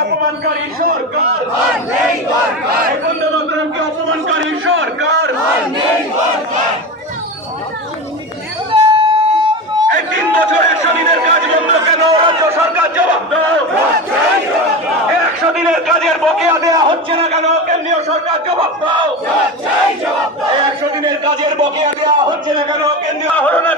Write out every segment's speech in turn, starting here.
অপমানকারী সরকার। বন্ধুবান্ধবকে অপমানকারী সরকার। এই তিন বছরের শহীদের কাজ বন্ধ কেন? রাজ্য সরকার জবাব দাও। একশো দিনের কাজের বকেয়া দেওয়া হচ্ছে না কেন? কেন্দ্রীয় সরকার জবাব দাও। একশো দিনের কাজের বকেয়া দেওয়া হচ্ছে না কেন? কেন্দ্রীয় হলো না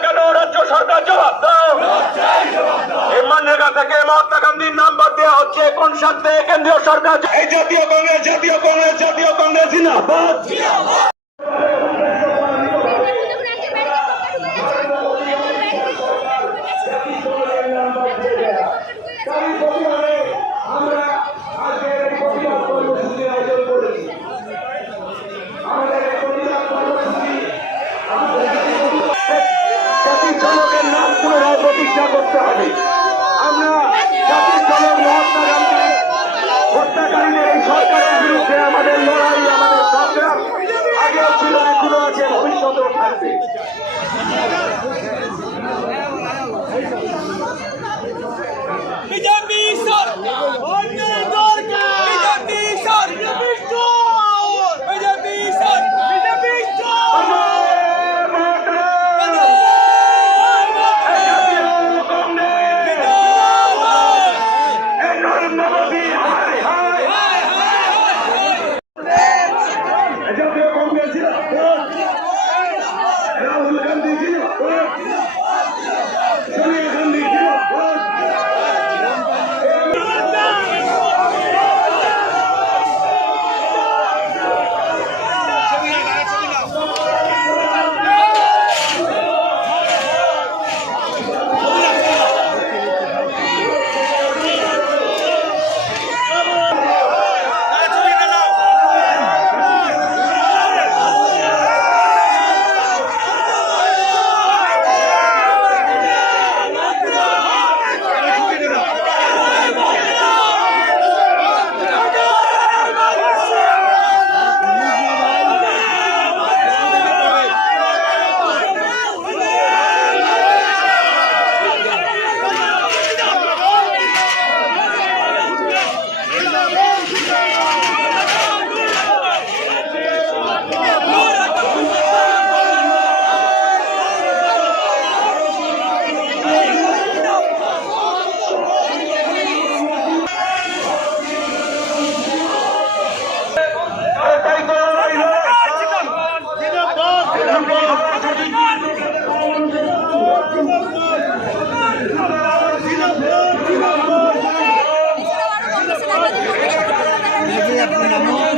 স্বার্থে কেন্দ্রীয় সরকার এই জাতীয় কংগ্রেস জাতীয় কংগ্রেস জাতীয় কংগ্রেস জিন্দাবাদ। জাতির জনকের নাম পুনরায় প্রতিষ্ঠা করতে হবে। আমরা জাতির জনক মহাত্মা बीजेपी सरकार আপনি নাম